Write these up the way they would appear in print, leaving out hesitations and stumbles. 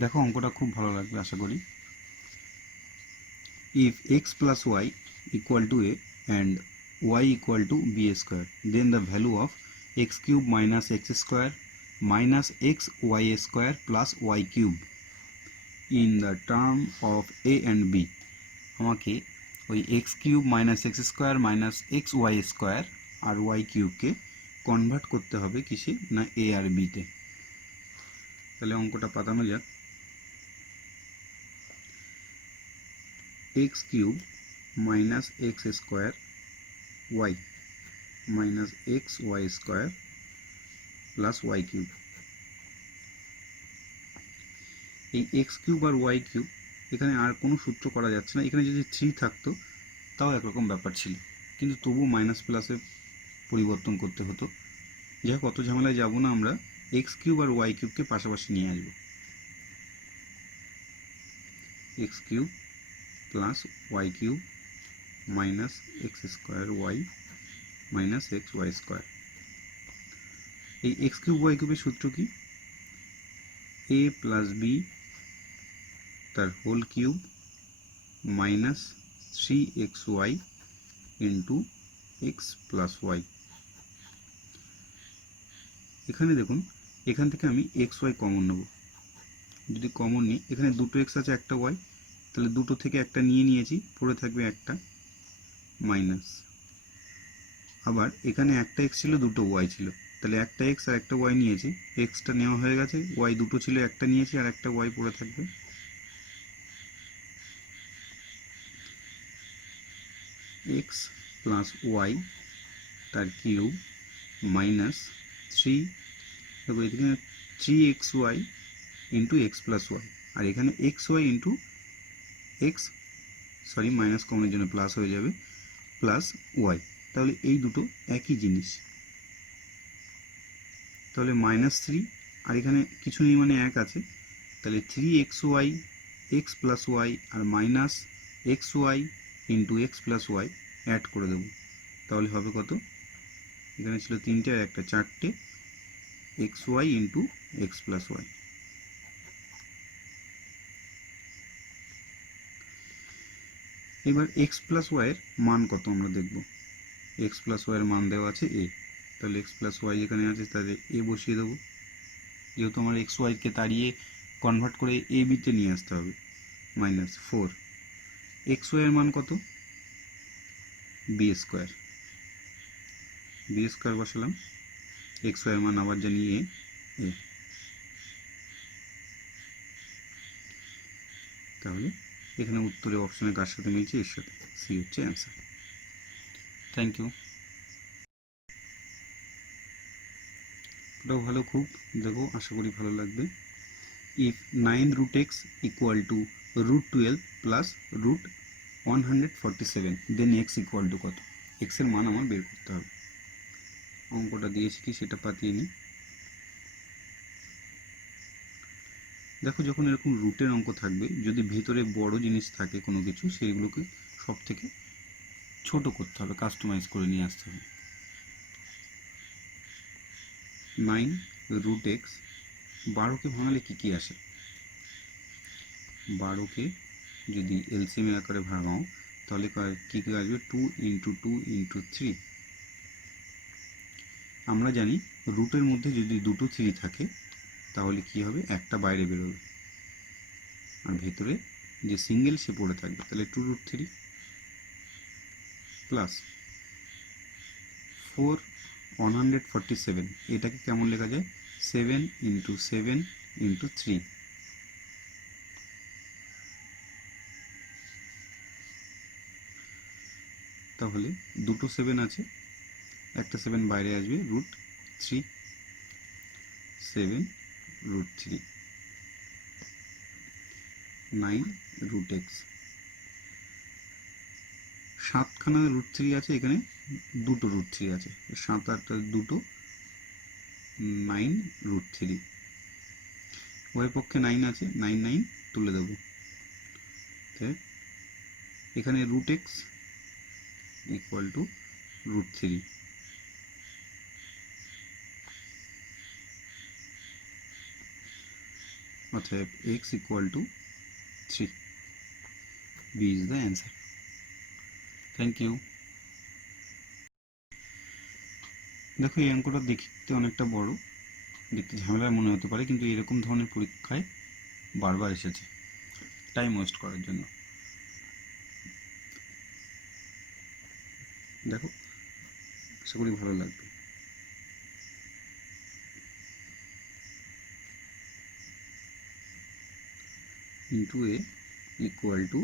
দেখো অঙ্কটা খুব ভালো লাগবে আশা করি। If x plus y equal to a and y equal to b square, then the value of x cube minus x square minus x y square plus y cube in the term of a and b. আমাকে ওই x cube minus x square minus x y square আর y কিউবকে convert করতে হবে কিসে না এ আর বিতে। তাহলে অঙ্কটা পাতানো যাক। X cube minus x square y minus x y square plus y cube. এই এক্স কিউব আর ওয়াই কিউব এখানে আর কোনো সূত্র করা যাচ্ছে না। এখানে যদি 3 থাকতো তাও একরকম ব্যাপার ছিল, কিন্তু তবুও মাইনাস প্লাসে পরিবর্তন করতে হতো। যাই হোক, অত ঝামেলায় যাব না। আমরা এক্স কিউব আর ওয়াই কিউবকে পাশাপাশি নিয়ে আসবো। X cube plus y cube minus x square y minus x y square. এই এক্স কিউব ওয়াই কিউবের সূত্র কি? এ প্লাস বি তার whole cube minus 3xy into x plus y. এখানে দেখুন, এখান থেকে আমি এক্স ওয়াই কমন নেব। যদি কমন নিই, এখানে দুটো এক্স আছে একটা ওয়াই, তাহলে দুটো থেকে একটা নিয়ে নিয়েছি, পড়ে থাকবে একটা মাইনাস। আবার এখানে একটা এক্স ছিল, দুটো ওয়াই ছিল, তাহলে একটা এক্স আর একটা ওয়াই নিয়েছি, এক্সটা নেওয়া হয়ে গেছে, ওয়াই দুটো ছিল একটা নিয়েছি আর একটা ওয়াই পড়ে থাকবে। এক্স প্লাস ওয়াই তার কিউব মাইনাস 3, দেখো এখানে 3xy into x plus y, আর এখানে x y into x, sorry minus কমনের জন্য প্লাস হয়ে যাবে, প্লাস ওয়াই। তাহলে এই দুটো একই জিনিস। তাহলে -3 আর এখানে কিছু নেই মানে এক আছে, তাহলে 3xy এক্স প্লাস ওয়াই আর minus x y into x plus y add করে দেবো। তাহলে হবে কত? এখানে ছিল 3টে আর একটা 4টে, x y into x plus y. এবার এক্স প্লাস ওয়াইয়ের মান কত আমরা দেখব। এক্স প্লাস ওয়াইয়ের মান দেওয়া আছে এ, তাহলে এক্স প্লাস ওয়াই যেখানে আছে তাহলে এ বসিয়ে দেবো। যেহেতু আমার এক্স ওয়াইকে তাড়িয়ে কনভার্ট করে এ বিতে নিয়ে আসতে হবে, -4। এক্স ওয়াইয়ের মান কত? B square. বি স্কোয়ার বসালাম, এক্স ওয়াইয়ের মান আবার জানি এ। তাহলে এখানে উত্তরে অপশনে কার সাথে মিলছে? এর সাথে। সি হচ্ছে অ্যান্সার। Thank you. এটাও ভালো খুব, দেখো আশা করি ভালো লাগবে। If 9√x equal to √12 plus √147, then x equal to কত? এক্সের মান আমার বের করতে হবে। অঙ্কটা দিয়েছি কি সেটা পাতিয়ে নিই। দেখো, যখন এরকম রুটের অঙ্ক থাকবে, যদি ভেতরে বড় জিনিস থাকে কোনো কিছু, সেইগুলোকে সব থেকে ছোট করতে হবে, কাস্টমাইজ করে নিয়ে আসতে হবে। 9√x, 12কে ভাঙালে কী কী আসে? 12কে যদি এলসিএম আকারে ভাঙাও তাহলে কী কী আসবে? 2 × 2 × 3। আমরা জানি রুটের মধ্যে যদি দুটো 3 থাকে তাহলে কি হবে? একটা বাইরে বেরোবে আর ভেতরে যে সিঙ্গেল সে পড়ে থাকবে, তাহলে 2√3 প্লাস 4 147। এটাকে কেমন লেখা যায়? 7 × 7 × 3। তাহলে দুটো 7 আছে, একটা 7 বাইরে আসবে, √3, 7√3, 9√x। 7খানা √3 আছে, এখানে দুটো √3 আছে, 7 আর দুটো 9√3। উভয় পক্ষে 9 আছে, 9 9 তুলে দেবো। এখানে √x ইকুয়াল টু √3। অতএব x equal to 3। B is the answer. Thank you. দেখো এই অঙ্কটা দেখতে অনেকটা বড়, দেখতে ঝামেলার মনে হতে পারে, কিন্তু এরকম ধরনের পরীক্ষায় বারবার এসেছে টাইম ওয়েস্ট করার জন্য। দেখো আশা করি ভালো লাগবে। Into a equal to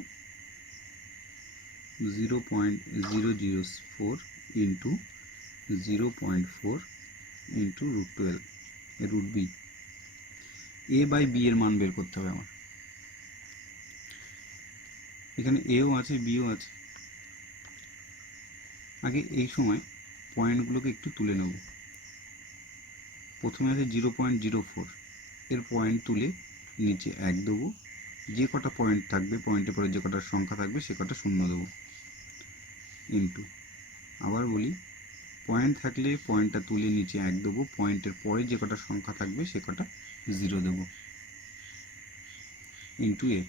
0.004 into 0.4 into √12 root b. A by b এর মান বের করতে হবে আমার। এখানে এও আছে বিও আছে। আগে এই সময় পয়েন্টগুলোকে একটু তুলে নেব। প্রথমে আছে 0.04, এর পয়েন্ট তুলে নিচে 1 দেবো। যে কটা পয়েন্ট থাকবে, পয়েন্টের পরে যে কটা সংখ্যা থাকবে সে কটা শূন্য দেবো। ইন্টু, আবার বলি, পয়েন্ট থাকলে পয়েন্টটা তুলে নিচে 1 দেবো, পয়েন্টের পরে যে কটা সংখ্যা থাকবে সে কটা 0 দেবো। ইন্টু এ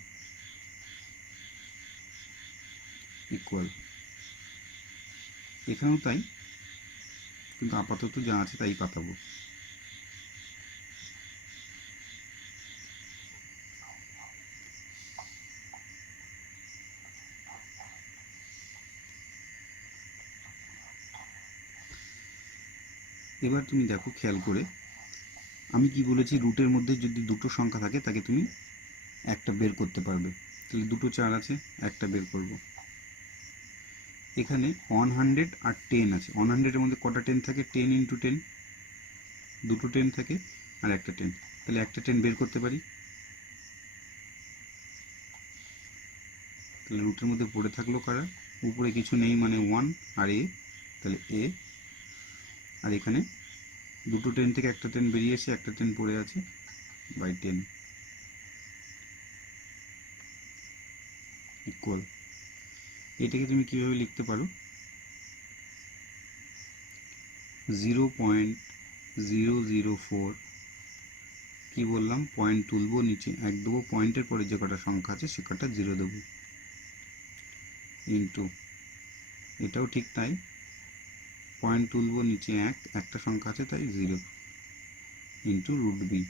ইকুয়াল, এখানেও তাই, কিন্তু আপাতত যা আছে তাই পাতাবো। এবার তুমি দেখো খেয়াল করে, আমি কি বলেছি, রুটের মধ্যে যদি দুটো সংখ্যা থাকে তাকে তুমি একটা বের করতে পারবে। তাহলে দুটো 4 আছে, একটা বের করব। এখানে 100 আর 10 আছে। 100 এর মধ্যে কটা 10 থাকে? 10 ইন্টু 10, দুটো 10 থাকে আর একটা 10, তাহলে একটা 10 বের করতে পারি। তাহলে রুটের মধ্যে পড়ে থাকলো কারা? উপরে কিছু নেই মানে 1 আর এ, তাহলে এ। আর এখানে দুটো 10 থেকে একটা 10 বেরিয়ে এসে একটা 10 পড়ে আছে, বাই 10 ইকুয়াল। এটাকে তুমি কিভাবে লিখতে পারো? 0.004, কি বললাম, পয়েন্ট তুলবো, নিচে 1 দেবো, পয়েন্টের পরে যে কটা সংখ্যা আছে সে কটা 0 দেবো। ইন্টু, এটাও ঠিক তাই, পয়েন্ট তুলবো, নিচে 1, একটা সংখ্যা আছে তাই 0, ইন্টু রুট বি।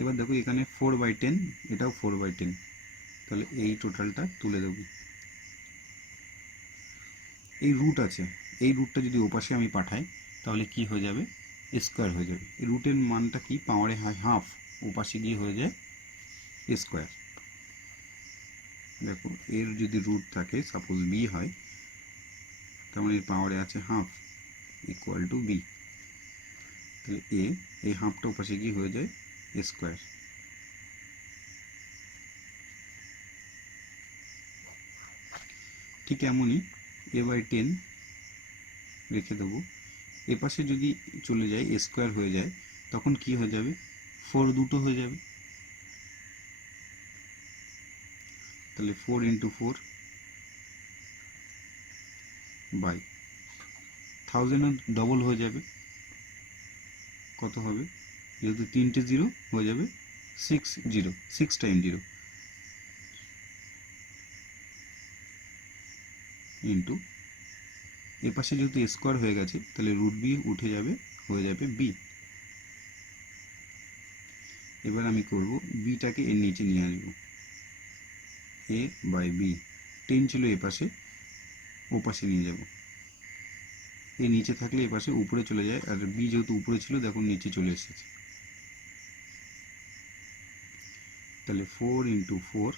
এবার দেখো এখানে 4/10, এটাও 4/10, তাহলে এই টোটালটা তুলে দেবো। এই রুট আছে, এই রুটটা যদি ওপাশে আমি পাঠাই তাহলে কি হয়ে যাবে? স্কোয়ার হয়ে যাবে। এই রুটের মানটা কি? পাওয়ারে হয় হাফ, ওপাশে গিয়ে হয়ে যায় স্কোয়ার। দেখো এর যদি রুট থাকে, সাপোজ বি হয়, তেমন এর পাওয়ারে আছে হাফ ইকুয়াল টু বি, তাহলে এ, এই হাফটা ওপাশে গিয়ে হয়ে যায় স্কোয়ার। ঠিক এমনই a/10 রেখে দেবো। এপাশে যদি চলে যায়, স্কোয়ার হয়ে যায়, তখন কি হয়ে যাবে? 4 দুটো হয়ে যাবে, তাহলে 4 ইন্টু 4 বাই 1000 ডবল হয়ে যাবে, কত হবে? যেহেতু 3টে 0 হয়ে যাবে 60, 6 টাইম 0 ইন্টু, এপাশে যেহেতু স্কোয়ার হয়ে গেছে তাহলে রুট বি উঠে যাবে, হয়ে যাবে বি। এবার আমি করব, বিটাকে এর নিচে নিয়ে আসবো, এ বাই বি। 10 ছিল এপাশে, ওপাশে নিয়ে যাব, এ নিচে থাকলে এপাশে উপরে চলে যায়, আর বি যেহেতু উপরে ছিল দেখুন নিচে চলে এসেছে, তাহলে 4 ইন্টু 4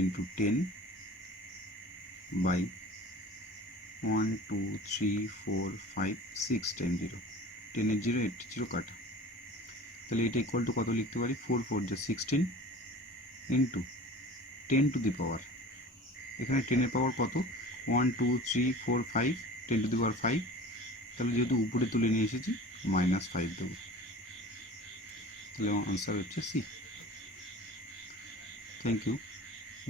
ইন্টু 10 বাই 1 2 3 4 5 6 টাইম 0, 10-এর 0 8 0 কাটা, তাহলে এটা ইকুয়াল টু কত লিখতে পারি? 4 4 যা 16 ইন্টু 10 টু দি পাওয়ার, এখানে 10-এর পাওয়ার কত? 1 2 3 4 5, 10 টু দি পাওয়ার 5, তাহলে যেহেতু উপরে তুলে নিয়ে এসেছি -5 দেবো, তাহলে আনসার হচ্ছে সি। Thank you.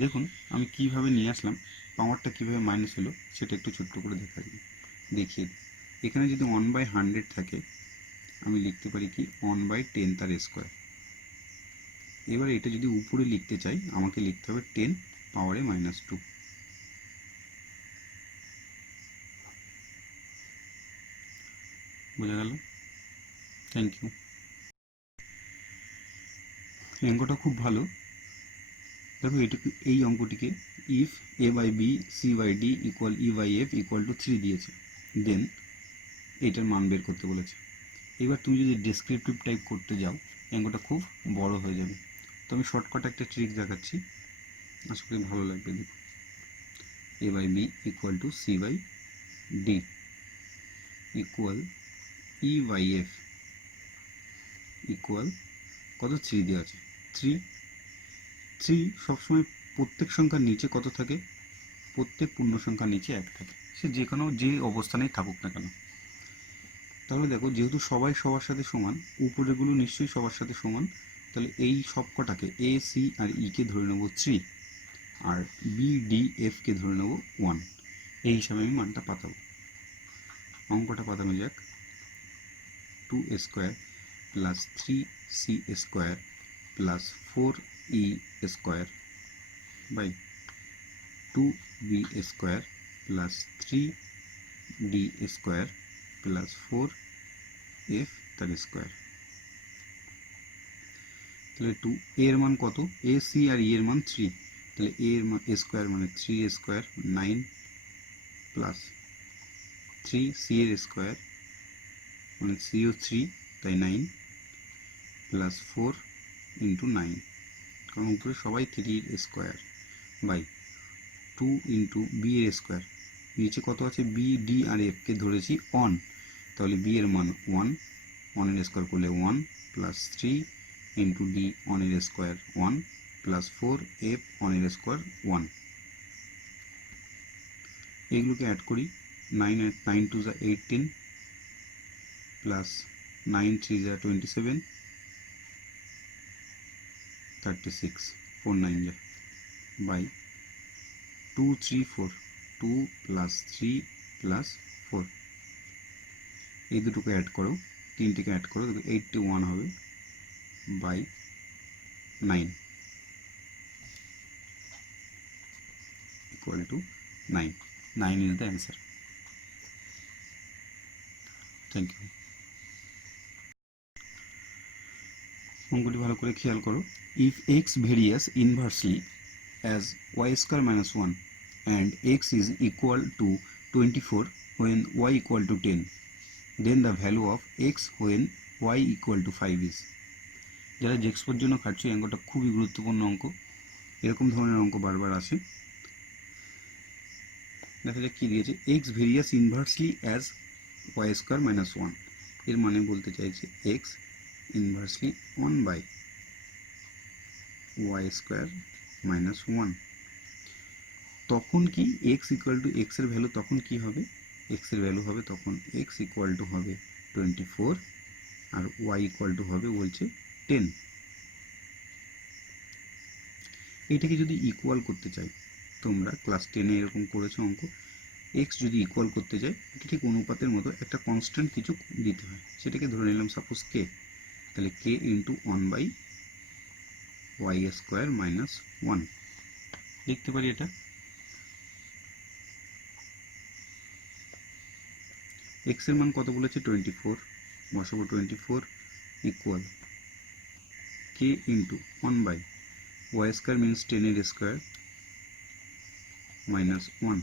দেখুন আমি কিভাবে নিয়ে আসলাম, পাওয়ারটা কিভাবে মাইনাস হলো সেটা একটু ছোট্ট করে দেখিয়ে দিই। এখানে যদি 1/100 থাকে, আমি লিখতে পারি কি 1/10 তার স্কোয়ার, এবার এটা যদি উপরে লিখতে চাই আমাকে লিখতে হবে 10 পাওয়ারে -2। বোঝা গেল? Thank you. অঙ্কটা খুব ভালো। দেখো এটুকু, এই অঙ্কটিকে ইফ a/b c/d = e/f = 3 দিয়েছে, দেন এটার মান বের করতে বলেছে। এবার তুমি যদি ডেসক্রিপটিভ টাইপ করতে যাও অঙ্কটা খুব বড় হয়ে যাবে। তো আমি শর্টকাট একটা ট্রিক দেখাচ্ছি, আশা করি ভালো লাগবে। দেখো a/b = c/d = e/f কত 3 দেওয়া আছে 3। সবসময় প্রত্যেক সংখ্যার নিচে কত থাকে? প্রত্যেক পূর্ণ সংখ্যার নিচে 1 থাকে, সে যে কোনো যে অবস্থানেই থাকুক না কেন। তাহলে দেখো যেহেতু সবাই সবার সাথে সমান, উপরেগুলো নিশ্চয়ই সবার সাথে সমান, তাহলে এই সব কটাকে এ সি আর ই কে ধরে নেব 3 আর বি ডি এফ কে ধরে নেব 1। এই হিসাবে আমি মানটা পাতাবো। অঙ্কটা পাতানো যাক। 2a² + 3c² + 4e² by 2b² + 3d² + 4f তার স্কোয়ার। তাহলে 2 এর মান কত? এ সি আর ই এর মান 3, তাহলে এ এর মান স্কোয়ার মানে 3a² 9 প্লাস 3c এর স্কোয়ার মানে সিও 3 তাই 9 প্লাস 4 ইন্টু 9, কারণ উপরে সবাই 3 এর স্কোয়ার বাই 2 ইন্টু বি এর স্কোয়ার। নিচে কত আছে? বি ডি আর এফ কে ধরেছি অন, তাহলে বি এর মান 1, 1 এর স্কোয়ার করলে 1 প্লাস 3 ইন্টু ডি 1 এর স্কোয়ার 1 প্লাস 4 এফ 1 এর স্কোয়ার 1। এগুলোকে অ্যাড করি। 9 2 = 18 প্লাস 9 3 = 27 36 4 9 বাই 2 3 4 2 প্লাস 3 প্লাস 4। এই দুটোকে অ্যাড করো, তিনটেকে অ্যাড করো, 81 হবে by 9 equal to 9. 9 is the answer. Thank you. অঙ্কটি ভালো করে খেয়াল করো। If x varies inversely as y² - 1 and x is equal to 24 when y equal to 10, then the value of x when y equal to 5 is. যারা জেক্সপোর জন্য খাটছো, এই অঙ্কটা খুবই গুরুত্বপূর্ণ অঙ্ক। এরকম ধরনের অঙ্ক বারবার আসে। দেখা যাক কী দিয়েছে। X various inversely as y² - 1, এর মানে বলতে চাইছে এক্স ইনভার্সলি 1/y² - 1। তখন কি এক্স ইকুয়াল টু এক্স এর ভ্যালু তখন কি হবে? এক্স এর ভ্যালু হবে তখন এক্স ইকুয়াল টু হবে 24 আর ওয়াই ইকুয়াল টু হবে বলছে 10। এটাকে যদি ইকুয়াল করতে চাই, তোমরা ক্লাস 10-এ এরকম করেছো অঙ্ক, এক্স যদি ইকুয়াল করতে চাই এটা ঠিক অনুপাতের মতো একটা কনস্ট্যান্ট কিছু দিতে হয়। সেটাকে ধরে নিলাম সাপোজ কে, তাহলে কে ইন্টু 1/y² - 1 লিখতে পারি। এটা এক্স এর মান কত বলেছে? 24, বসাবো 24 ইকুয়াল কে ইন্টু 1/y² মিনস 10 এর স্কোয়ার মাইনাস 1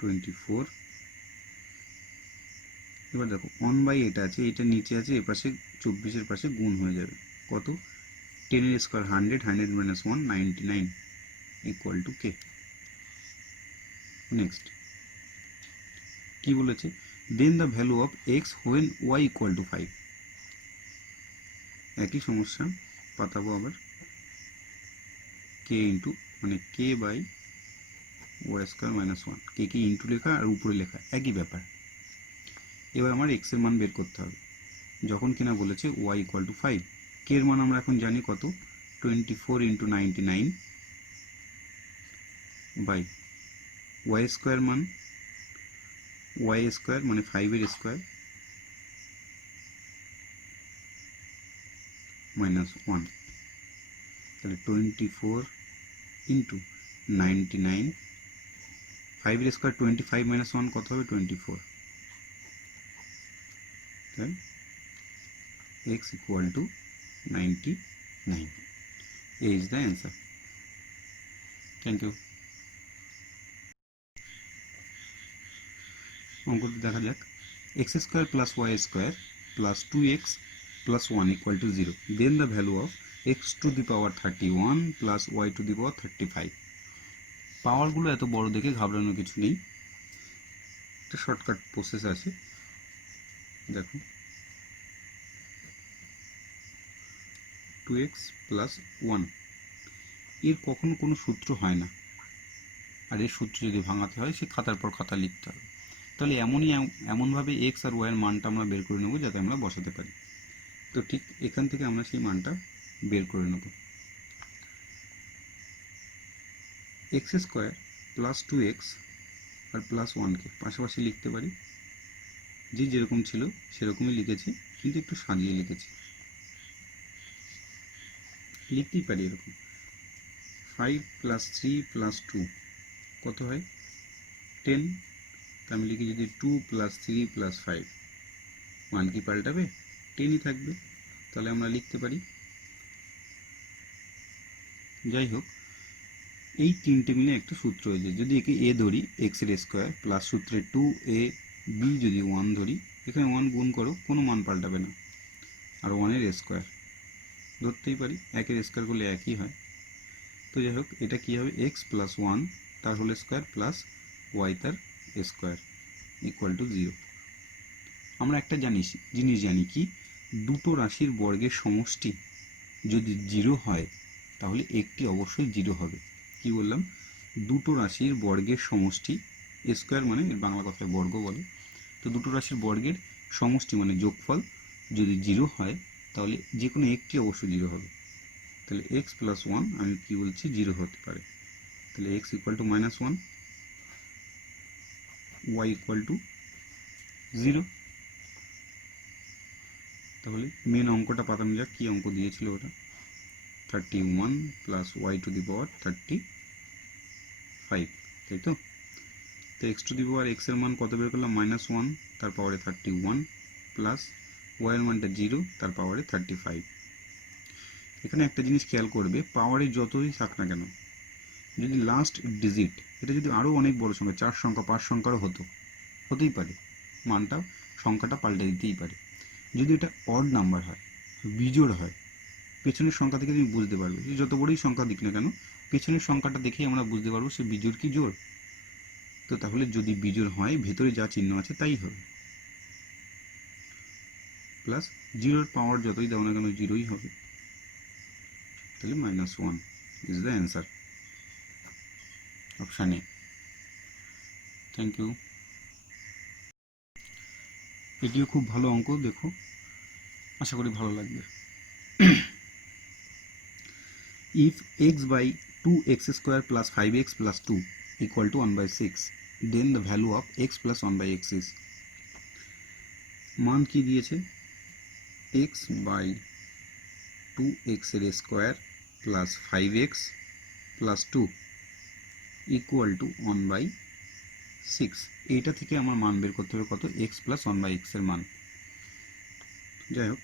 24। এবার দেখো 1/, এটা আছে, এটা নিচে আছে, এ পাশে 24-এর পাশে গুণ হয়ে যাবে। কত? 10 এর স্কোয়ার 100, 100 - 1 99 ইকুয়াল টু কে। নেক্সট কি বলেছে? Then the value of x when y equal to 5। একই সমস্যা পাতাবো আবার। কে ইন্টু মানে কে by y² - 1, K K into লেখা আর উপরে লেখা একই ব্যাপার। এবার আমার এক্স এর মান বের করতে হবে যখন কিনা বলেছে y ইকুয়াল টু 5। কে এর মান আমরা এখন জানি কত? 24 × 99 বাই y² মান y² মানে 5 এর স্কোয়ার মাইনাস 1, তাহলে 24 ইন্টু 99, 5 এর স্কোয়ার 25 মাইনাস 1 কত হবে 24, তাই x equal to 99. A is the answer. Thank you. অঙ্কটি দেখা যাক। x square plus y square plus 2x plus 1 equal to 0. Then the value of x to the power 31 plus y to the power 35. পাওয়ারগুলো এত বড় দেখে ঘাবড়ানোর কিছু নেই, একটা shortcut process আছে। দেখো 2x plus 1, এর কখনো কোনো সূত্র হয় না, আর এর সূত্র যদি ভাঙাতে হয় সে খাতার পর খাতা লিখতে হবে। তাহলে এমনভাবে এক্স আর ওয়াইয়ের মানটা আমরা বের করে নেব যাতে আমরা বসাতে পারি। তো ঠিক এখান থেকে আমরা সেই মানটা বের করে নেব। এক্স স্কোয়ার প্লাস 2x আর প্লাস 1কে পাশাপাশি লিখতে পারি, যে যেরকম ছিল সেরকমই লিখেছি, কিন্তু একটু সাজিয়ে লিখেছি। লিখতেই পারি এরকম 5 প্লাস 3 প্লাস 2 কত হয় 10, আমি লিখি যদি 2 প্লাস 3 প্লাস 5, মান কি পাল্টাবে 10ই থাকবে, তাহলে আমরা লিখতে পারি। যাই হোক, এই তিনটে মিলে একটা সূত্র হয়েছে। যদি একে এ ধরি এক্স এর স্কোয়ার প্লাস সূত্রে 2ab যদি 1 ধরি, এখানে 1 গুণ করো কোনো মান পাল্টাবে না, আর 1 এর স্কোয়ার ধরতেই পারি, একের স্কোয়ার করলে একই হয়। তো যাই হোক, এটা কি হবে এক্স প্লাস 1 তার হোল স্কোয়ার প্লাস ওয়াই তার স্কোয়ার ইকুয়াল টু 0। আমরা একটা জিনিস জানি কি, দুটো রাশির বর্গের সমষ্টি যদি 0 হয় তাহলে একটি অবশ্যই 0 হবে। কি বললাম, দুটো রাশির বর্গের সমষ্টি, স্কোয়ার মানে এর বাংলা কথায় বর্গ বলে, তো দুটো রাশির বর্গের সমষ্টি মানে যোগফল যদি 0 হয় তাহলে যে কোনো একটি অবশ্যই 0 হবে। তাহলে x প্লাস 1 আমি কি বলছি 0 হতে পারে, তাহলে x equal two minus 1, y equal to 0। তাহলে মেন অঙ্কটা পাতানো যাক, কি অঙ্ক দিয়েছিল ওটা 31 প্লাস ওয়াই টু দি পাওয়ার 35, তাই তো। তো x to the power x এর মান কত বের করলাম -1, তার পাওয়ারে 31 প্লাস ওয়াই এর মানটা 0 তার পাওয়ারে 35। এখানে একটা জিনিস খেয়াল করবে, পাওয়ারে যতই থাক না কেন, যদি লাস্ট ডিজিট এটা যদি আরও অনেক বড় সংখ্যা 4 সংখ্যা 5 সংখ্যারও হতেই পারে, মানটা সংখ্যাটা পাল্টে দিতেই পারে। যদি এটা অড নাম্বার হয়, বিজোড় হয়, পেছনের সংখ্যা থেকে তুমি বুঝতে পারবে, যে যত বড়ই সংখ্যা দিক না কেন পেছনের সংখ্যাটা দেখেই আমরা বুঝতে পারবো সে বিজোড় কি জোড়। তো তাহলে যদি বিজোড় হয় ভেতরে যা চিহ্ন আছে তাই হবে, প্লাস 0-এর পাওয়ার যতই দাও না কেন 0ই হবে, তাহলে -1 is the answer, option a. Thank you. এটিও খুব ভালো অঙ্ক, দেখো আশা করি ভালো লাগবে। If x by 2x square plus 5x plus 2 equal to 1/6, then the value of x plus 1/x is, মান কি দিয়েছে x by 2x এর square plus 5x plus 2 equal to 1/6, এইটা থেকে আমার মান বের করতে হবে কত x প্লাস 1/x এর মান। যাই হোক,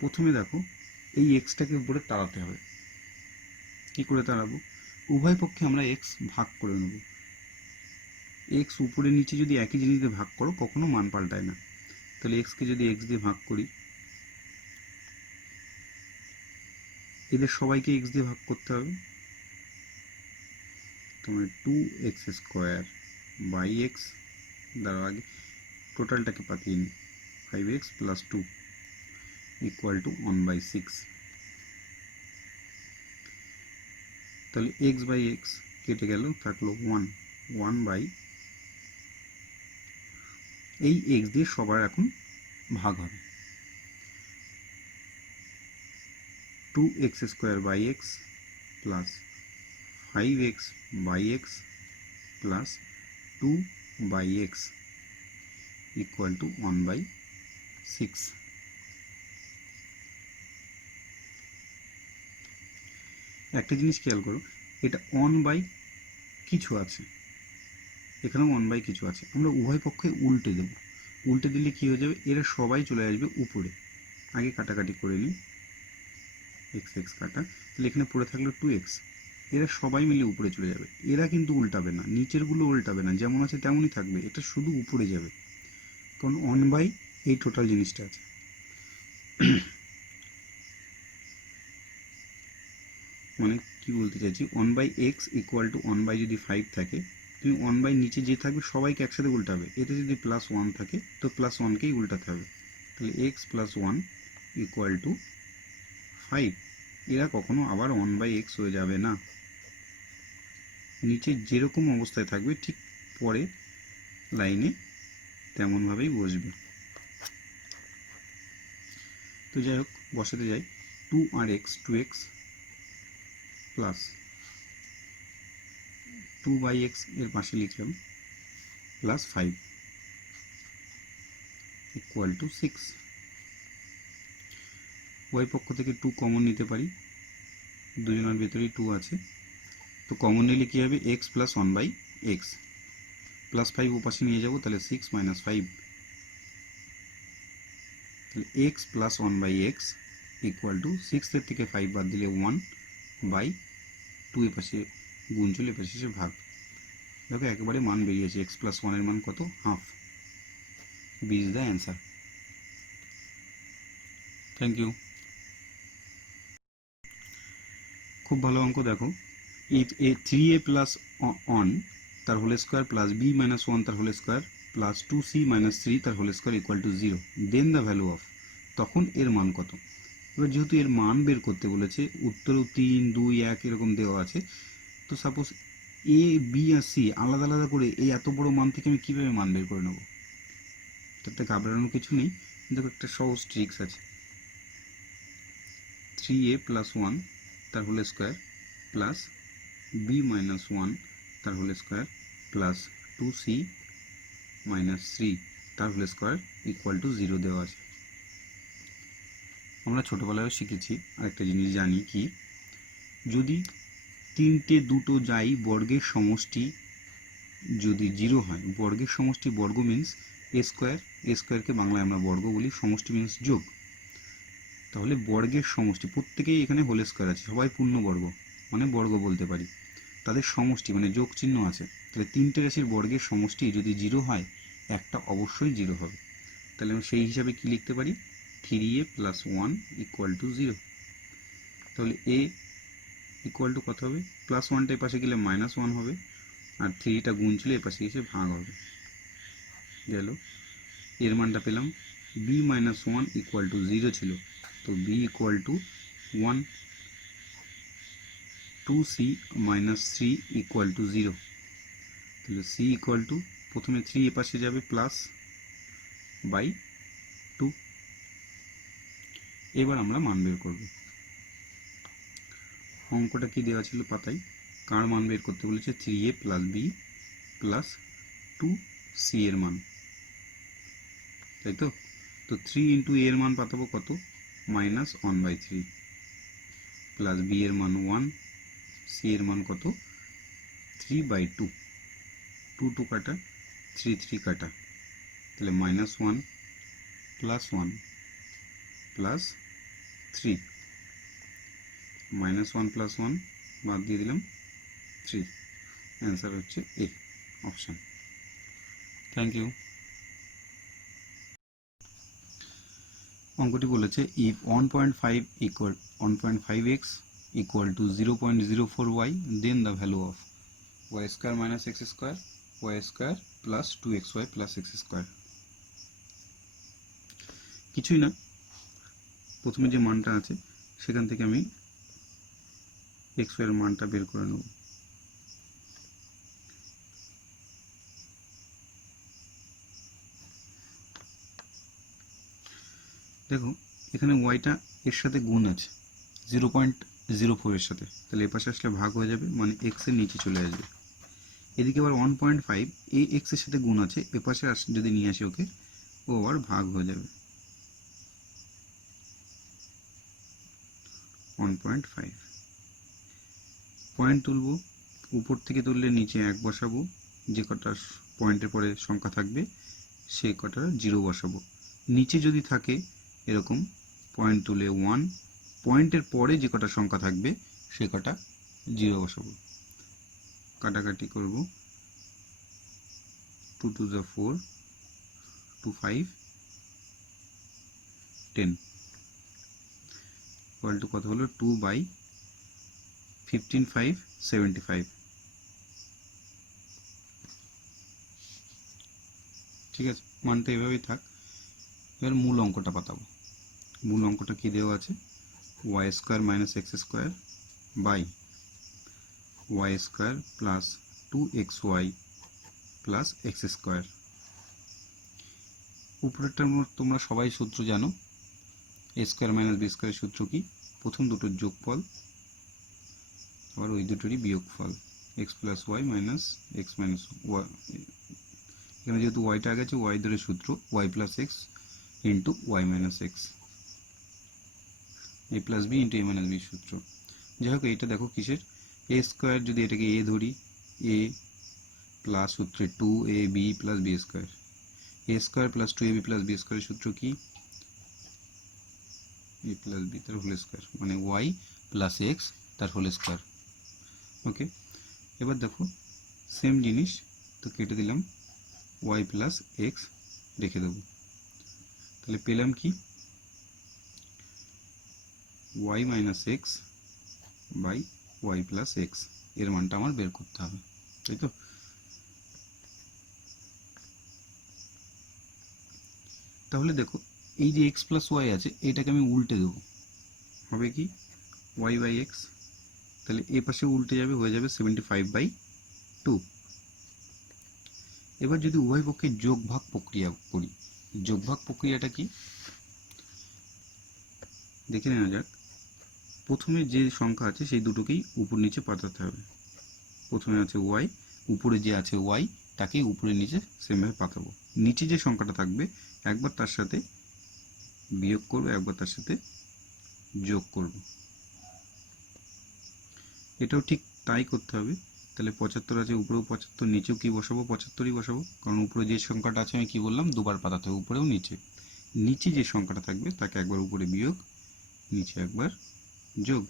প্রথমে দেখো এই এক্সটাকে উপরে তাড়াতে হবে। কি করে তাড়াবো, উভয় পক্ষে আমরা এক্স ভাগ করে নেব। এক্স উপরে নিচে যদি একই জিনিস দিয়ে ভাগ করো কখনো মান পাল্টায় না, তাহলে এক্সকে যদি এক্স দিয়ে ভাগ করি, এদের সবাইকে এক্স দিয়ে ভাগ করতে হবে, তোমার 2x স্কোয়ার বাই এক্স দ্বারা আগে টোটালটাকে পাতিয়ে নিই 5x প্লাস 2 ইকুয়াল টু 1/6, তাহলে x বাই এক্স কেটে গেল, থাকলো 1 বাই, এই x দিয়ে সবার এখন ভাগ হবে 2x square by x plus 5x by x plus 2 by x equal to 1/6। একটা জিনিস খেয়াল করো, এটা 1 বাই কিছু আছে, এখানেও 1 বাই কিছু আছে, আমরা উভয় পক্ষে উল্টে দেব। উল্টে দিলে কি হয়ে যাবে, এরা সবাই চলে আসবে উপরে। আগে কাটাকাটি করে নিই, এক্স এক্স কাটা, তাহলে এখানে পড়ে থাকলো 2x, এরা সবাই মিলে উপরে চলে যাবে। এরা কিন্তু উল্টাবে না, নিচেরগুলো উল্টাবে না, যেমন আছে তেমনই থাকবে, এটা শুধু উপরে যাবে, কারণ 1 বাই এই টোটাল জিনিসটা আছে। মানে কি বলতে চাইছি, 1/x ইকুয়াল টু 1 বাই যদি 5 থাকে, তুমি 1 বাই নিচে যে থাকবে সবাইকে একসাথে উল্টাবে। এতে যদি +1 থাকে তো +1কেই উল্টাতে হবে। তাহলে x + 1 ইকুয়াল টু 5। এরা কখনো আবার 1/x হয়ে যাবে না, নিচে যেরকম অবস্থায় থাকবে ঠিক পরে লাইনে তেমনভাবেই বসবে। তো যাই হোক, বসাতে যাই, 2x প্লাস 2/x এর পাশে লিখলাম প্লাস 5 ইকুয়াল টু 6। ওই পক্ষ থেকে 2 কমন নিতে পারি, দুজনের ভেতরেই 2 আছে, তো কমন নিলে কী হবে, x + 1/x প্লাস 5 ওপাশে নিয়ে যাব, তাহলে 6 - 5, তাহলে x + 1/x ইকুয়াল টু 6 এর থেকে 5 বাদ দিলে 1/2, এর পাশে গুণ চলে এপাশে এসে ভাগ। দেখো একেবারে মান বেরিয়েছে, x + 1 এর মান কত, half. B is the answer. Thank you. খুব ভালো অঙ্ক। দেখো, if a 3a plus 1 তার whole square plus b minus 1 তার whole square plus 2c minus 3 তার whole square equal to 0, then the value of, তখন এর মান কত। এবার যেহেতু এর মান বের করতে বলেছে, উত্তরেও 3, 2, 1 এরকম দেওয়া আছে, তো সাপোজ এ, বি আর সি আলাদা আলাদা করে এই এত বড় মান থেকে আমি কীভাবে মান বের করে নেব। তাতে ঘাবড়ানোর কিছু নেই, দেখো একটা সহজ ট্রিক্স আছে। 3a plus 1 তার whole square plus b minus 1 তার whole square plus 2c minus 3 তার হোল স্কোয়ার ইকুয়াল টু 0 দেওয়া আছে। আমরা ছোটোবেলায়ও শিখেছি, আরেকটা জিনিস জানি কি, যদি 3টে 2টো যাই বর্গের সমষ্টি যদি 0 হয়, বর্গের সমষ্টি, বর্গ মিন্স এ স্কোয়ার, এ স্কোয়ারকে বাংলায় আমরা বর্গ বলি, সমষ্টি মিন্স যোগ, তাহলে বর্গের সমষ্টি, প্রত্যেকেই এখানে হোল স্কোয়ার আছে, সবাই পূর্ণবর্গ মানে বর্গ বলতে পারি, তাদের সমষ্টি মানে যোগ চিহ্ন আছে, তাহলে 3টে রাশির বর্গের সমষ্টি যদি 0 হয়, একটা অবশ্যই 0 হবে। তাহলে আমি সেই হিসাবে কি লিখতে পারি, 3a plus 1 ইকুয়াল টু 0। তাহলে a ইকুয়াল টু কত হবে, +1টা এ পাশে গেলে -1 হবে, আর 3টা গুণ ছিল এ পাশে এসে ভাগ হবে, গেল। এর মানটা পেলাম, b minus 1 ইকুয়াল টু 0 ছিল, তো b equal to 1, 2c minus 3 equal to 0, তাহলে c ইকুয়াল টু, প্রথমে 3 এ পাশে যাবে প্লাস বাই 2। এবার আমরা মান বের করব। অঙ্কটা কি দেওয়া ছিল পাতায়, কার মান বের করতে বলেছে, 3a plus b plus 2c এর মান, তাই তো। তো 3 ইন্টু a এর মান পাতাবো কত, -1/3 প্লাস b এর মান 1, c এর মান কত 3/2, 2 2 কাটা, 3 3 কাটা, তাহলে -1 প্লাস 1 প্লাস 3, -1 প্লাস 1 বাদ দিয়ে দিলাম 3, অ্যান্সার হচ্ছে এ অপশান। Thank you. অঙ্কটি বলেছে, if 1.5x equal to 0.04y, then the value of y square minus x square, y square plus 2xy plus x square. কিছুই না, প্রথমে যে মানটা আছে সেখান থেকে আমি এক্স এর মানটা বের করে নেব। দেখো এখানে ওয়াইটা এর সাথে গুণ আছে 0.04 এর সাথে, তাহলে এ পাশে আসলে ভাগ হয়ে যাবে, মানে এক্স এর নিচে চলে আসবে। এদিকে আবার 1.5 এই এক্স এর সাথে গুণ আছে, এ পাশে যদি নিয়ে আসে ওকে, ও আবার ভাগ হয়ে যাবে 1.5। পয়েন্ট তুলব, উপর থেকে তুললে নিচে 1 বসাবো, যে কটা পয়েন্টের পরে সংখ্যা থাকবে সে কটা 0 বসাবো। নিচে যদি থাকে এরকম পয়েন্ট তুলে 1, পয়েন্টের পরে যে কটা সংখ্যা থাকবে সে কটা 0 বসাবো। কাটাকাটি করব, 2 to the 4, 2 5 10 equal to কত হলো 2 by 15 5 75। ঠিক আছে, মানটা এভাবেই থাক। এবার মূল অঙ্কটা পাতাবো। মূল অঙ্কটা কি দেওয়া আছে, y square minus x square by y square plus 2xy plus x square. উপরেরটার তোমরা সবাই সূত্র জানো, এ স্কয়ার মাইনাস বি স্কয়ারের সূত্র কি, প্রথম দুটোর যোগফল আবার ওই দুটোরই বিয়োগফল, x plus y minus x minus y. এখানে যেহেতু ওয়াইটা আগে আছে, ওয়াই ধরে সূত্র y plus x into y minus x, a plus b into a minus b সূত্র। যাই হোক, এইটা দেখো কিসের, এ স্কোয়ার যদি এটাকে এ ধরি, এ প্লাস সূত্রে 2ab plus b square, a square plus 2ab plus b স্কোয়ারের সূত্র কি, এ প্লাস বি তার হোল স্কোয়ার, মানে ওয়াই প্লাস এক্স তার হোল স্কোয়ার। ওকে, এবার দেখো সেম জিনিস, তো কেটে দিলাম, ওয়াই প্লাস এক্স রেখে দেবো, তাহলে পেলাম কি y minus x by y plus x, এর মানটা আমার বের করতে হবে, তাই তো। তাহলে দেখো এই যে এক্স প্লাস ওয়াই আছে এটাকে আমি উল্টে দেবো, হবে কি ওয়াই বাই এক্স, তাহলে এ পাশে উল্টে যাবে, হয়ে যাবে 75/2। এবার যদি উভয় পক্ষে যোগ ভাগ প্রক্রিয়া করি, যোগ ভাগ প্রক্রিয়াটা কি দেখে নেওয়া যাক। প্রথমে যে সংখ্যা আছে সেই দুটোকেই উপর নিচে পাঠাতে হবে। প্রথমে আছে ওয়াই, উপরে যে আছে ওয়াই তাকে উপরে নিচে সেমভাবে পাঠাবো। নিচে যে সংখ্যাটা থাকবে একবার তার সাথে বিয়োগ করব, একবার তার সাথে যোগ করব, এটাও ঠিক তাই করতে হবে। তাহলে 75 আছে, উপরেও 75, নিচেও কি বসাবো 75ই বসাবো, কারণ উপরে যে সংখ্যাটা আছে আমি কি বললাম দুবার পাঠাতে হবে, উপরেও নিচে। নিচে যে সংখ্যাটা থাকবে তাকে একবার উপরে বিয়োগ, নিচে একবার যোগ,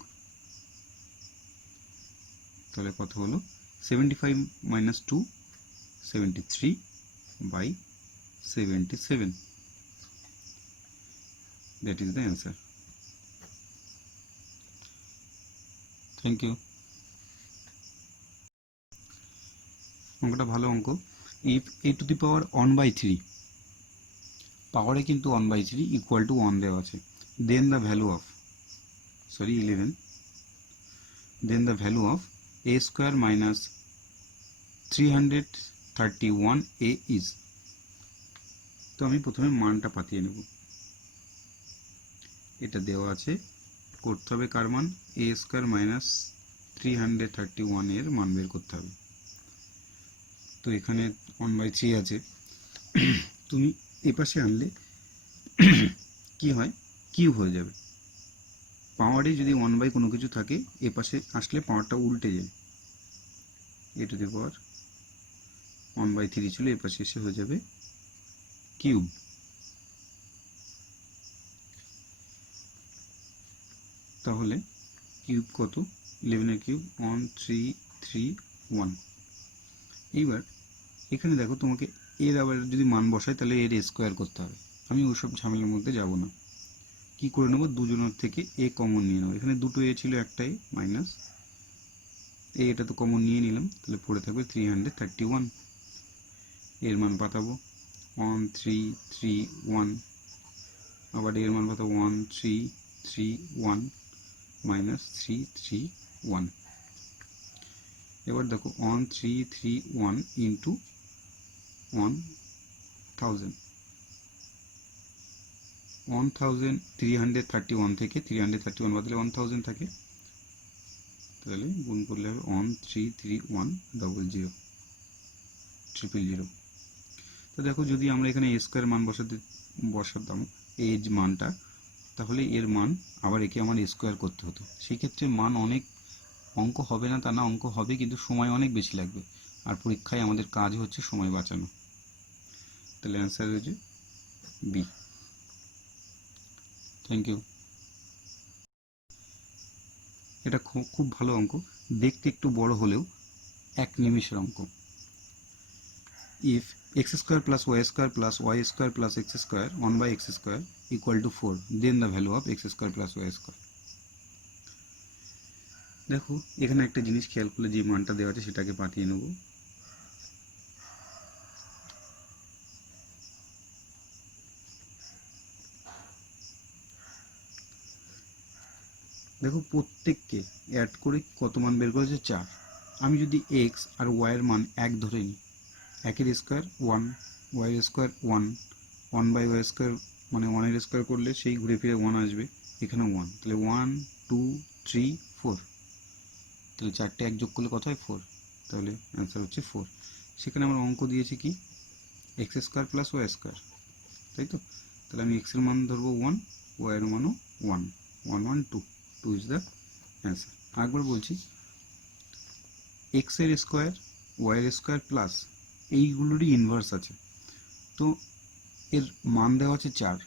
তাহলে কত হলো 75 minus 2 73/77, that is the answer. Thank you. অঙ্কটা ভালো অঙ্ক। if a to the power 1/3, পাওয়ারে কিন্তু 1/3 equal to 1 দেওয়া আছে, then the value of 11, then the value of a square minus 331a is, তো আমি প্রথমে মানটা পাঠিয়ে নেব, এটা দেওয়া আছে, করতে হবে কার মান, a স্কয়ার মাইনাস 331 এর মান বের করতে হবে। তো এখানে 1/3 আছে, তুমি এ পাশে আনলে কি হয়, কিউব হয়ে যাবে। পাওয়ারে যদি 1 কোনো কিছু থাকে এ পাশে আসলে পাওয়ারটা উল্টে যায়, এ টু দি পাওয়ার 1/3 ছিল, এ পাশে এসে হয়ে যাবে কিউব। তাহলে কিউব কত, 11 এর কিউব 1331। এইবার এখানে দেখো তোমাকে এর আবার যদি মান বসায় তাহলে এর স্কোয়ার করতে হবে, আমি ওইসব ঝামেলার মধ্যে যাব না। কি করে নেব, দুজনের থেকে এ কমন নিয়ে নেব, এখানে দুটো এ ছিল, একটাই মাইনাস এ, এটা তো কমন নিয়ে নিলাম, তাহলে পড়ে থাকবে 331, এর মান পাঠাবো 1331, আবার এর মান পাঠাবো 1331 মাইনাস 331। এবার দেখো 1331 ইন্টু 1000, 1331 থেকে 331 বদলে 1000 থাকে, তাহলে গুণ করলে হবে 133100। তো দেখো যদি আমরা এখানে a স্কয়ার মান বসাতাম এই মানটা, তাহলে এর মান আবার একে আমার স্কয়ার করতে হতো, সেই ক্ষেত্রে মান অনেক অঙ্ক হবে না তা না, অঙ্ক হবে, কিন্তু সময় অনেক বেশি লাগবে, আর পরীক্ষায় আমাদের কাজ হচ্ছে সময় বাঁচানো। তাহলে অ্যান্সার হচ্ছে বি। Thank you. এটা খুব ভালো অঙ্ক, দেখতে একটু বড় হলেও 1 নিমিষের অঙ্ক। If x square plus y square plus y square plus x square 1 by x square equal to 4, then the value of x square plus y square. দেখো এখানে একটা জিনিস খেয়াল করলে, যে মানটা দেওয়া আছে সেটাকে পাঠিয়ে নেব। দেখো প্রত্যেককে অ্যাড করে কত মান বের করেছে, 4। আমি যদি x আর y এর মান 1 ধরে নিই, 1 এর স্কোয়ার 1, y এর স্কোয়ার 1, 1 বাই y স্কোয়ার মানে 1 এর স্কোয়ার করলে সেই ঘুরে ফিরে 1 আসবে, এখানে 1, তাহলে 1 2 3 4, তাহলে 4টে 1 যোগ করলে কত হয় 4, তাহলে অ্যান্সার হচ্ছে 4। সেখানে আমরা অঙ্ক দিয়েছি কি x square plus y square, তাই তো? তাহলে আমি এক্সের মান ধরবো 1, ওয়াই এর মানও 1, 1 1 2, 2 ইজ দ্য অ্যান্সার। আরেকবার বলছি, এক্স এর স্কোয়ার ওয়াই এর স্কোয়ার প্লাস এইগুলোরই ইনভার্স আছে, তো এর মান দেওয়া আছে 4,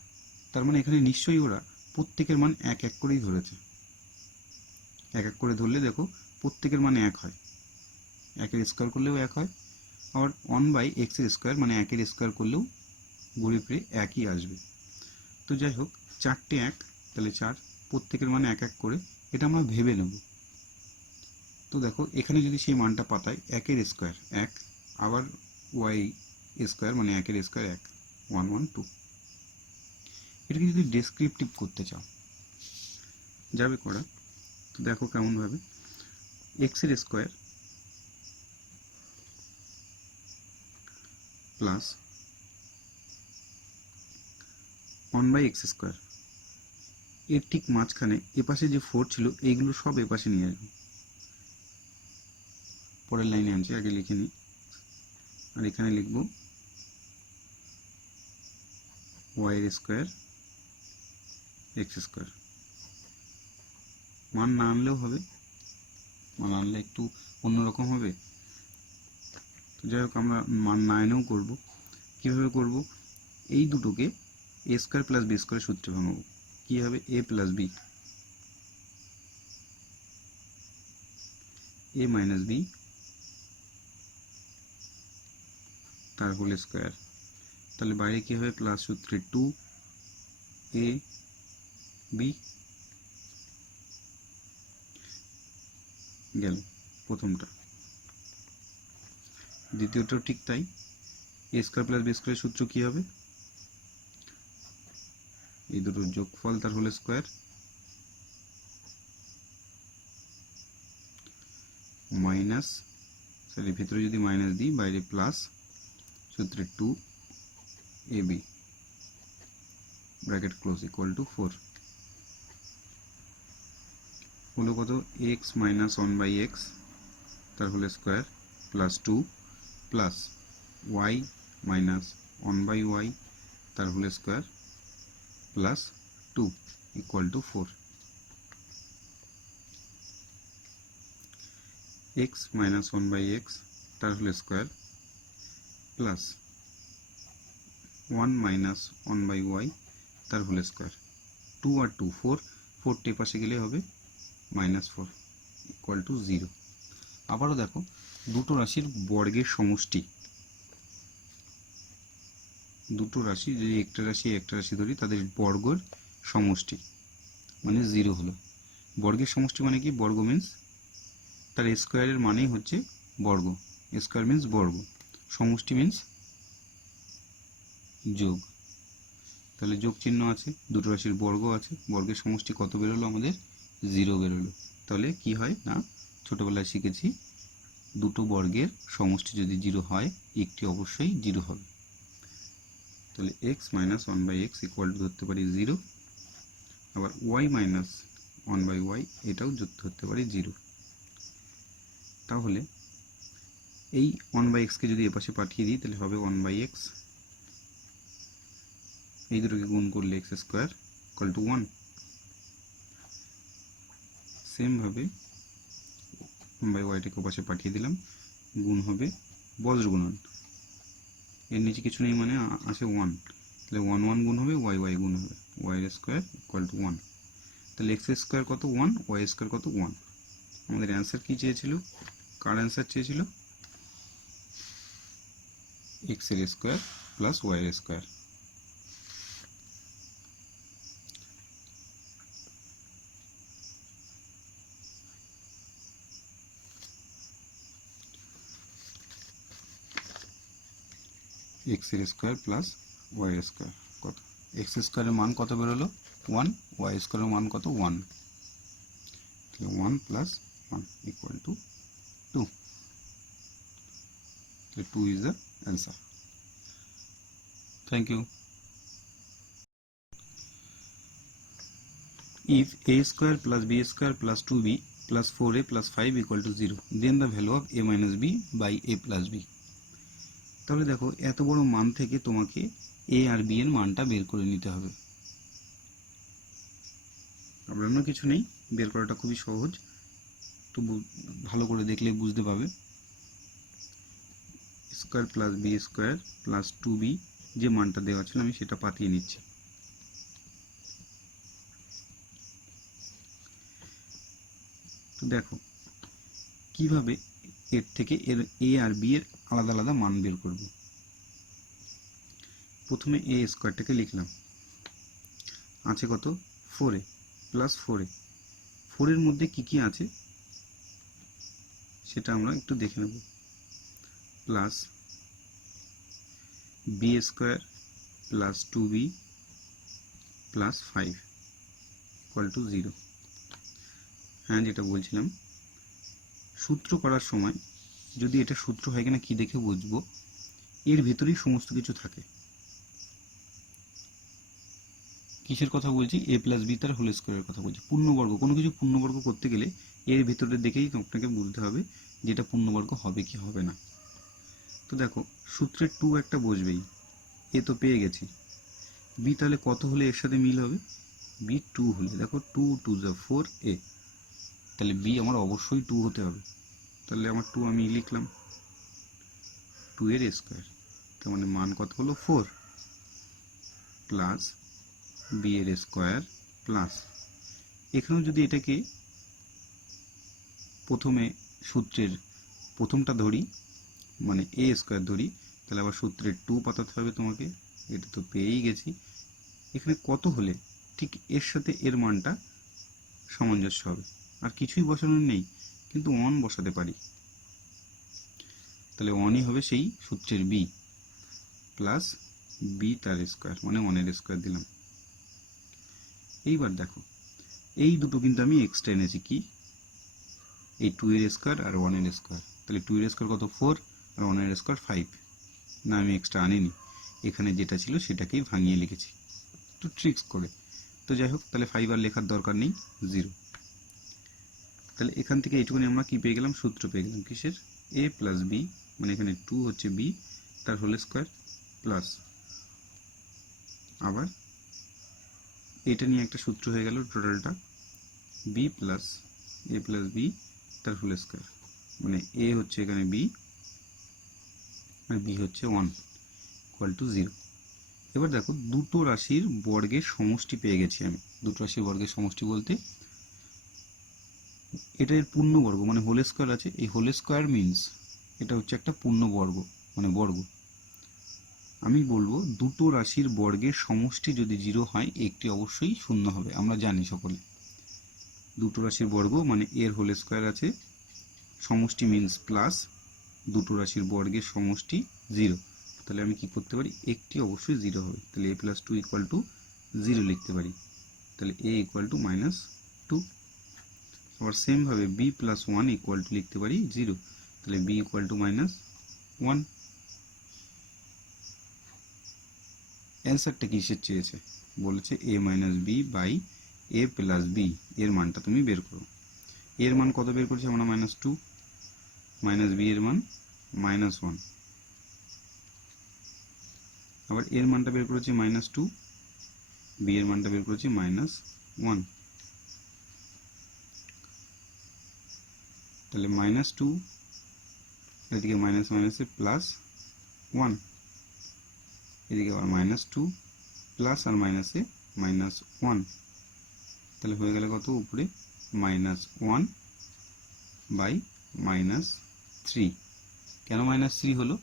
তার মানে এখানে নিশ্চয়ই ওরা প্রত্যেকের মান 1 1 করেই ধরেছে। 1 1 করে ধরলে দেখো প্রত্যেকের মান 1 হয়, 1 এর স্কোয়ার করলেও 1 হয়, আবার 1 বাই এক্স এর স্কোয়ার মানে 1 এর স্কোয়ার করলেও ঘুরে ফিরে একই আসবে। তো যাই হোক 4টে 1, তাহলে 4, প্রত্যেকের মানে 1 1 করে, এটা আমরা ভেবে নেব। তো দেখো এখানে যদি সেই মানটা পাতাই, 1 এর স্কোয়ার 1, আবার ওয়াই স্কোয়ার মানে 1 এর স্কোয়ার 1, 1 1 2। এটাকে যদি ডেসক্রিপটিভ করতে চাও যাবে করা, তো দেখো কেমনভাবে, এক্স এর square plus 1 by x square, এর ঠিক মাঝখানে এপাশে যে 4 ছিল এইগুলো সব এপাশে নিয়ে আসবো। পরের লাইনে আনছি, আগে লিখে নিই, আর এখানে লিখব ওয়াই এর স্কোয়ার এক্স স্কোয়ার। মান না আনলেও হবে, মান আনলে একটু অন্যরকম হবে, তো যাই হোক আমরা মান না এনেও করবো। কীভাবে করব, এই দুটোকে এ স্কোয়ার প্লাস বি স্কোয়ার সূত্রে ভাঙাবো। কী হবে, এ প্লাস বি, এ মাইনাস বি তার হোল স্কোয়ার, তাহলে বাইরে কী হবে, প্লাস সূত্রে 2 এ বি গেল প্রথমটা। দ্বিতীয়টাও ঠিক তাই, এ স্কোয়ার প্লাস বি স্কোয়ারের সূত্র কী হবে, এই দুটোর যোগফল তার হোল স্কোয়ার মাইনাস, সরি ভিতরে যদি মাইনাস দিই বাইরে প্লাস সূত্রে 2 a b bracket close equal to 4, হলো কত, এক্স মাইনাস 1 বাই এক্স তার whole square plus 2 plus y minus 1 by y তার whole square plus 2 equal to 4, x minus 1 by x তার whole square plus 1 minus 1 by y তার whole square, 2 আর 2 4, 4টে পাশে গেলে হবে -4 ইকুয়াল টু 0। আবারও দেখো দুটো রাশির বর্গের সমষ্টি, দুটো রাশি যদি একটা রাশি ধরি তাদের বর্গের সমষ্টি মানে 0 হলো। বর্গের সমষ্টি মানে কি, বর্গ মিন্স তার স্কোয়ারের মানেই হচ্ছে বর্গ, স্কোয়ার মিন্স বর্গ, সমষ্টি মিন্স যোগ, তাহলে যোগ চিহ্ন আছে, দুটো রাশির বর্গ আছে, বর্গের সমষ্টি কত বেরোলো আমাদের 0 বেরোলো। তাহলে কি হয় না, ছোটবেলায় শিখেছি দুটো বর্গের সমষ্টি যদি 0 হয় একটি অবশ্যই 0 হবে। তাহলে x minus 1 by x equal to ধরতে পারি 0, আবার y মাইনাস 1 বাই ওয়াই এটাও ধরতে পারি 0। তাহলে এই 1 বাই এক্সকে যদি এপাশে পাঠিয়ে দিই তাহলে হবে 1 বাই এক্স, এই দুটোকে গুণ করলে এক্স স্কোয়ার ইকুয়াল টু 1। সেমভাবে বাই ওয়াইটাকে ওপাশে পাঠিয়ে দিলাম, গুণ হবে বজ্র গুণন, এর নিচে কিছু নেই মানে আছে 1, তাহলে 1 1 গুণ হবে ওয়াই ওয়াই গুণ হবে ওয়াই স্কোয়ার ইকুয়াল টু 1, তাহলে এক্স স্কোয়ার কত 1, ওয়াই স্কোয়ার কত 1। আমাদের অ্যান্সার কী চেয়েছিল, কার অ্যান্সার চেয়েছিল, এক্স এর স্কোয়ার প্লাস ওয়াই এর স্কোয়ার। এক্স এর স্কোয়ার প্লাস ওয়াই এর স্কোয়ার কত, এক্স স্কোয়ারের মান কত বেরোলো 1, ওয়াই স্কোয়ারের মান কত 1, তাহলে 1 প্লাস 1 ইকুয়াল টু 2, তাহলে 2 is the answer. Thank you. If a square plus b square plus 2b plus 4a plus 5 equal to 0, then the value of a minus b by a plus b। তাহলে দেখো এত বড় মান থেকে তোমাকে a R b এর মানটা বের করে নিতে হবে। প্রবলেম কিছু নেই, বের করাটা খুবই সহজ, তো ভালো করে দেখলে বুঝতে পাবে। Square plus b square plus 2b যে মানটা দেওয়া ছিল আমি সেটা পাঠিয়ে নিচ্ছি। তো দেখো কিভাবে এর থেকে এর এ আর বি এর আলাদা আলাদা মান বের করব। প্রথমে এ স্কোয়ারটাকে লিখলাম, আছে কত 4a প্লাস 4a, 4 এর মধ্যে কি কি আছে সেটা আমরা একটু দেখে নেব। Plus b square plus 2b plus 5 equal to 0। হ্যাঁ, যেটা বলছিলাম সূত্র করার সময় যদি এটা সূত্র হয় কিনা কি দেখে বুঝবো, এর ভিতরেই সমস্ত কিছু থাকে। কিসের কথা বলছি, এ প্লাস বি তার হোল স্কোয়ারের কথা বলছি। পূর্ণবর্গ, কোনো কিছু পূর্ণবর্গ করতে গেলে এর ভিতরে দেখেই আপনাকে বুঝতে হবে যে এটা পূর্ণবর্গ হবে কি হবে না। তো দেখো সূত্রে 2 একটা বসবেই, এ তো পেয়ে গেছি, বি তাহলে কত হলে এর সাথে মিল হবে, বি 2 হলে, দেখো 2 2 যা 4a, তাহলে বি আমার অবশ্যই 2 হতে হবে, তাহলে আমার 2 আমি লিখলাম 2 এর স্কোয়ার, তার মানে মান কত হলো 4 প্লাস বি এর স্কোয়ার প্লাস, এখানেও যদি এটাকে প্রথমে সূত্রের প্রথমটা ধরি মানে এ স্কোয়ার ধরি, তাহলে আবার সূত্রের 2 পাতাতে হবে তোমাকে, এটা তো পেয়েই গেছি। এখানে কত হলে ঠিক এর সাথে এর মানটা সামঞ্জস্য হবে, আর কিছুই বসানোর নেই, কিন্তু 1 বসাতে পারি, তাহলে 1ই হবে সেই সূত্রের বি প্লাস বি তার স্কোয়ার মানে 1 এর স্কোয়ার দিলাম। এইবার দেখো এই দুটো কিন্তু আমি এক্সট্রা এনেছি, কি এই 2 এর স্কোয়ার আর 1 এর স্কোয়ার, তাহলে 2 এর স্কোয়ার কত 4 আর 1 এর স্কোয়ার 5, না আমি এক্সট্রা আনিনি, এখানে যেটা ছিল সেটাকেই ভাঙিয়ে লিখেছি একটু ট্রিক্স করে। তো যাই হোক, তাহলে 5 আর লেখার দরকার নেই, 0। তাহলে এখান থেকে এইটুকুনি আমরা কি পেয়ে গেলাম, সূত্র পেয়ে গেলাম কিসের, a প্লাস বি, মানে এখানে 2 হচ্ছে b তার হোল স্কোয়ার প্লাস, আবার এটা নিয়ে একটা সূত্র হয়ে গেল টোটালটা, b plus a plus b তার হোল স্কোয়ার, মানে a হচ্ছে এখানে b আর b হচ্ছে 1 ইকুয়াল টু 0। এবার দেখো দুটো রাশির বর্গের সমষ্টি পেয়ে গেছি আমি। দুটো রাশির বর্গের সমষ্টি বলতে এটা এর পূর্ণবর্গ মানে হোল স্কোয়ার আছে, এই হোল স্কোয়ার মিনস এটা হচ্ছে একটা পূর্ণবর্গ মানে বর্গ। আমি বলবো দুটো রাশির বর্গের সমষ্টি যদি 0 হয় একটি অবশ্যই শূন্য হবে, আমরা জানি সকলে। দুটো রাশির বর্গ মানে এর হোল স্কোয়ার আছে, সমষ্টি মিনস প্লাস দুটো রাশির বর্গের সমষ্টি 0, তাহলে আমি কি করতে পারি, একটি অবশ্যই 0 হবে, তাহলে a প্লাস 2 ইকুয়াল টু 0 লিখতে পারি, তাহলে a ইকুয়াল টু -2। আবার সেমভাবে b প্লাস 1 ইকুয়াল টু লিখতে পারি 0, তাহলে b ইকুয়াল টু -1। অ্যান্সারটা কিসের চেয়েছে, বলেছে a minus b by a plus b, এর মানটা তুমি বের করো। এর মান কত বের করছি আমরা, -2, মাইনাস বি এর মান -1, আবার এর মানটা বের করেছি -2, বি এর মানটা বের করেছি -1। তাহলে -2, এদিকে মাইনাস মাইনাসে প্লাস 1, এদিকে আবার -2 প্লাস আর মাইনাসে -1, তাহলে হয়ে গেল কত উপরে -1/-3। কেন -3 হলো?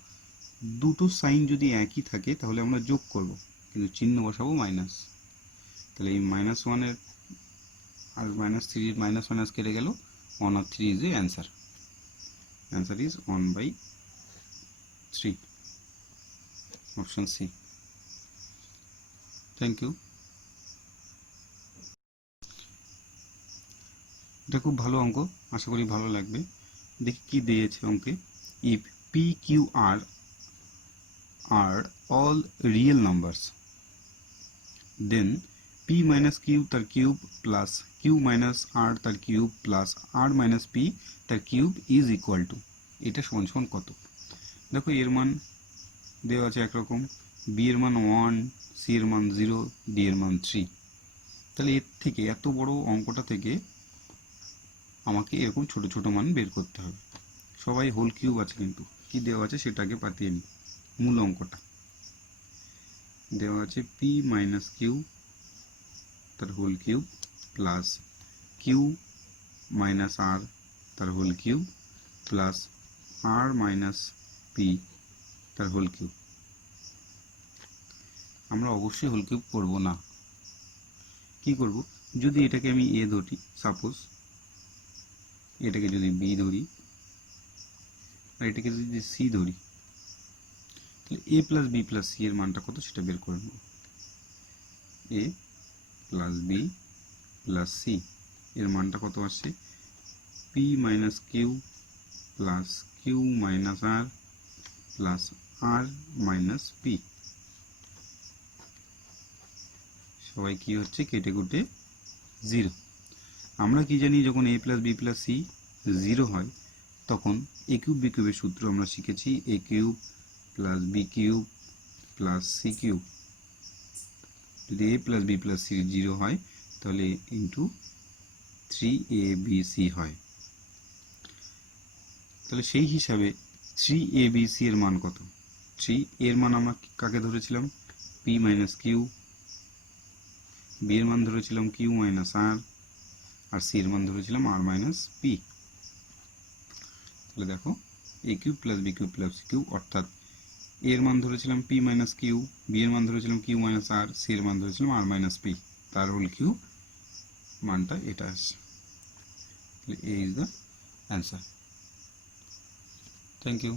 দুটো সাইন যদি একই থাকে তাহলে আমরা যোগ করব, কিন্তু চিহ্ন বসাবো মাইনাস। তাহলে এই -1 এর আর -3 মাইনাস মাইনাস কেটে গেল, 1 আর 3 is a answer. Answer is 1/3, option c. Thank you. এটা খুব ভালো অঙ্ক, আশা করি ভালো লাগবে। দেখি কি দিয়েছে অঙ্কে। If p q r are all real numbers, then p minus q তার কিউব প্লাস q minus r তার কিউব প্লাস r minus p তার কিউব is equal to, এটা সমান সমান কত? দেখো এর মান দেওয়া আছে একরকম, b এর মান 1, c এর মান 0, d এর মান 3। তাহলে এর থেকে এত বড় অঙ্কটা থেকে আমাকে এরকম ছোট ছোট মান বের করতে হবে। সবাই হোল কিউব আছে, কিন্তু কি দেওয়া আছে সেটাকে পাতিয়ে নিই। মূল অঙ্কটা দেওয়া আছে p মাইনাস কিউ তার whole cube plus q minus r তার whole cube plus r minus p তার হোল কিউব। আমরা অবশ্যই হোল কিউব করব না। কি করব? যদি এটাকে আমি এ ধরি, সাপোজ এটাকে যদি বি ধরি আর এটাকে যদি সি ধরি, তাহলে a plus b plus c এর মানটা কত সেটা বের করে নেব। A plus b plus c এর মানটা কত আসছে? P minus q plus q minus r plus r minus p. সবাই কি হচ্ছে? কেটে কুটে 0। আমরা কি জানি, যখন এ প্লাস বি প্লাস সি 0 হয় তখন এ কিউব বি কিউবের সূত্র আমরা শিখেছি, a cube plus b cube plus c cube. যদি a plus b plus c 0 হয় তাহলে ইন্টু 3abc হয়। তাহলে সেই হিসাবে 3abc এর মান কত? 3 এর মান আমরা কাকে ধরেছিলাম? p মাইনাস কিউ, বি এর মান ধরেছিলাম কিউ মাইনাস আর সি এর মান ধরেছিলাম আর মাইনাস পি। তাহলে দেখো a cube plus b cube plus c cube, অর্থাৎ এর মান ধরেছিলাম পি মাইনাস কিউ, বি এর মান ধরেছিলাম কিউ মাইনাস আর, সি এর মান ধরেছিলাম আর মাইনাস পি, তার হোল কিউব মানটা এটা আসছে। তাহলে a is the answer. Thank you.